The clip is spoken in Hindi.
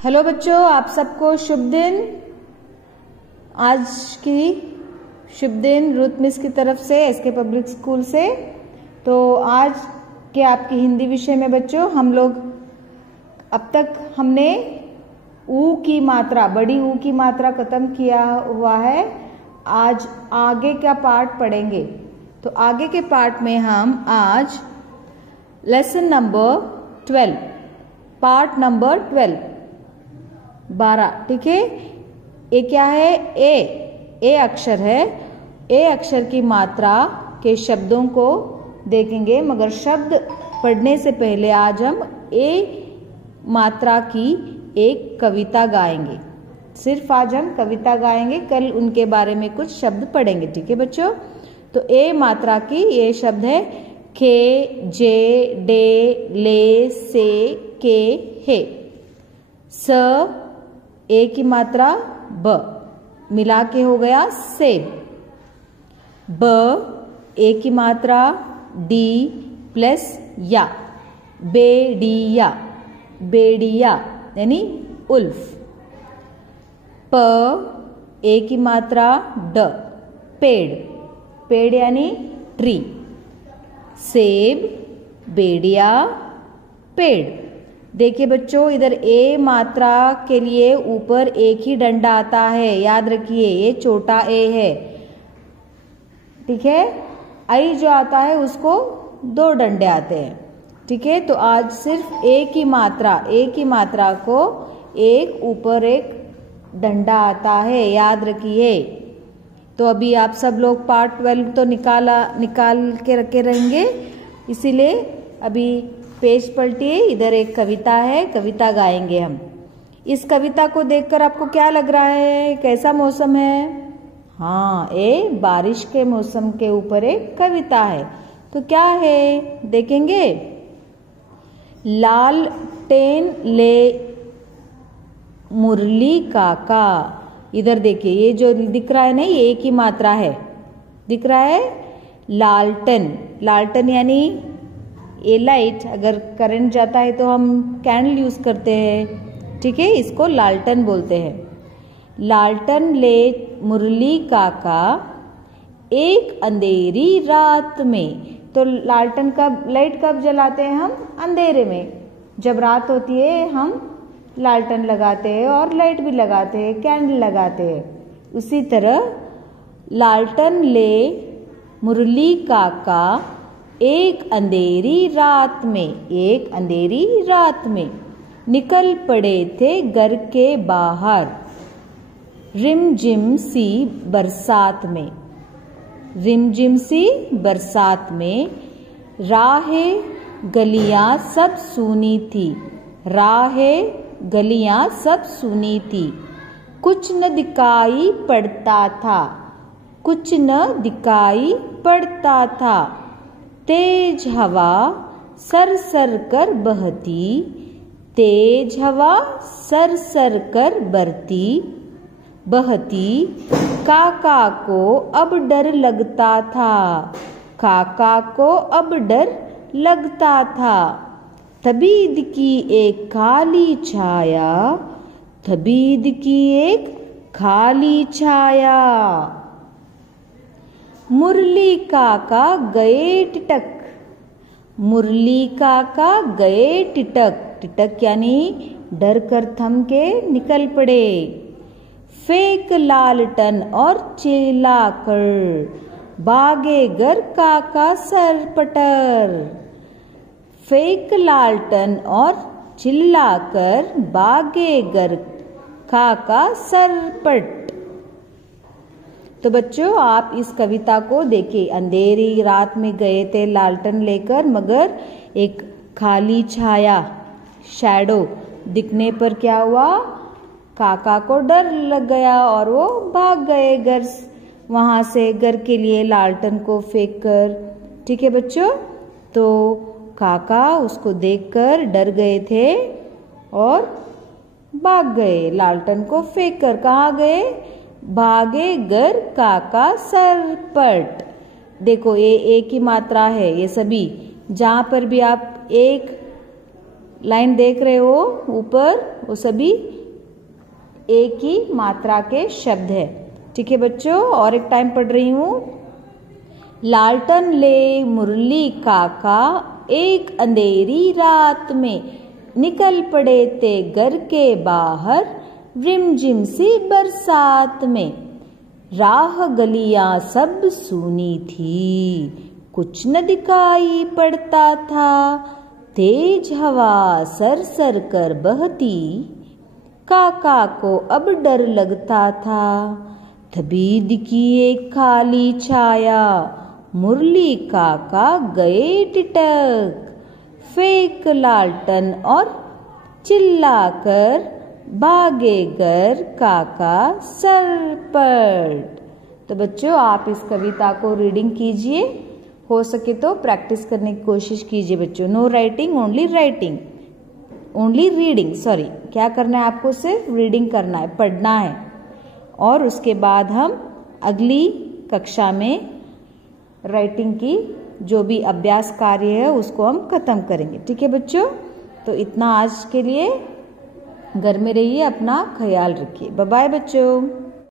हेलो बच्चों, आप सबको शुभ दिन। आज की शुभ दिन रुत मिस की तरफ से एसके पब्लिक स्कूल से। तो आज के आपकी हिंदी विषय में बच्चों हम लोग अब तक हमने ऊ की मात्रा, बड़ी ऊ की मात्रा खत्म किया हुआ है। आज आगे का पार्ट पढ़ेंगे। तो आगे के पार्ट में हम आज लेसन नंबर 12, पार्ट नंबर 12, ठीक है। ए क्या है? ए अक्षर है। ए अक्षर की मात्रा के शब्दों को देखेंगे, मगर शब्द पढ़ने से पहले आज हम ए मात्रा की एक कविता गाएंगे। सिर्फ आज हम कविता गाएंगे, कल उनके बारे में कुछ शब्द पढ़ेंगे, ठीक है बच्चों। तो ए मात्रा की ये शब्द है खे, जे, डे, ले, से, के, हे। स ए की मात्रा ब, मिला के हो गया सेब। ब ए की मात्रा डी प्लस या, बेडिया, बेडिया यानी उल्फ। प ए की मात्रा ड, पेड़, पेड़ यानी ट्री। सेब, बेडिया, पेड़। देखिए बच्चों, इधर ए मात्रा के लिए ऊपर एक ही डंडा आता है, याद रखिए ये छोटा ए है, ठीक है। आई जो आता है उसको दो डंडे आते हैं, ठीक है। तो आज सिर्फ ए की मात्रा को एक ऊपर एक डंडा आता है, याद रखिए। तो अभी आप सब लोग पार्ट 12 तो निकाल के रखे रहेंगे, इसीलिए अभी पेज पलटिए। इधर एक कविता है, कविता गाएंगे हम। इस कविता को देखकर आपको क्या लग रहा है? कैसा मौसम है? हाँ, ये बारिश के मौसम के ऊपर एक कविता है। तो क्या है देखेंगे। लालटेन ले मुरली काका। इधर देखिए, ये जो दिख रहा है ना, ये एक ही मात्रा है, दिख रहा है लालटेन। लालटेन यानी ये लाइट, अगर करंट जाता है तो हम कैंडल यूज करते हैं, ठीक है, इसको लालटेन बोलते हैं। लालटेन ले मुरली काका एक अंधेरी रात में। तो लालटेन लाइट कब जलाते हैं? हम अंधेरे में। जब रात होती है हम लालटेन लगाते हैं और लाइट भी लगाते हैं, कैंडल लगाते हैं। उसी तरह लालटेन ले मुरली काका एक अंधेरी रात में निकल पड़े थे घर के बाहर, रिमझिम सी बरसात में। राहें गलियां सब सूनी थी, कुछ न दिखाई पड़ता था। तेज हवा सर सर कर बहती, काका को अब डर लगता था। तबीद की एक खाली छाया, मुरली काका गए टिटक यानी डर कर थम के निकल पड़े। फेंक लालटन और चिल्लाकर भागे घर काका सरपटर। फेंक लालटन और चिल्लाकर भागे घर काका सरपट। तो बच्चों, आप इस कविता को देखिए। अंधेरी रात में गए थे लालटेन लेकर, मगर एक खाली छाया, शैडो दिखने पर क्या हुआ? काका को डर लग गया और वो भाग गए घर, वहां से घर के लिए लालटेन को फेंक कर, ठीक है बच्चों। तो काका उसको देखकर डर गए थे और भाग गए, लालटेन को फेंक कर। कहाँ गए? भागे घर काका सरपट। देखो ये एक ही मात्रा है, ये सभी जहां पर भी आप एक लाइन देख रहे हो ऊपर, वो सभी एक ही मात्रा के शब्द है। ठीक है बच्चों, और एक टाइम पढ़ रही हूँ। लालटन ले मुरली काका एक अंधेरी रात में, निकल पड़े थे घर के बाहर रिमझिम सी बरसात में। राह गलियां सब सूनी थी, कुछ न दिखाई पड़ता था। तेज हवा सर सर कर बहती, काका को अब डर लगता था। तभी दिखी एक खाली छाया, मुरली काका गए टिटक। फेंक लालटन और चिल्लाकर भागे घर काका सरपट। तो बच्चों आप इस कविता को रीडिंग कीजिए, हो सके तो प्रैक्टिस करने की कोशिश कीजिए बच्चों। No writing, only reading, sorry. क्या करना है आपको? सिर्फ रीडिंग करना है, पढ़ना है। और उसके बाद हम अगली कक्षा में राइटिंग की जो भी अभ्यास कार्य है उसको हम खत्म करेंगे। ठीक है बच्चों, तो इतना आज के लिए। घर में रहिए, अपना ख्याल रखिए। बाय बाय बच्चों।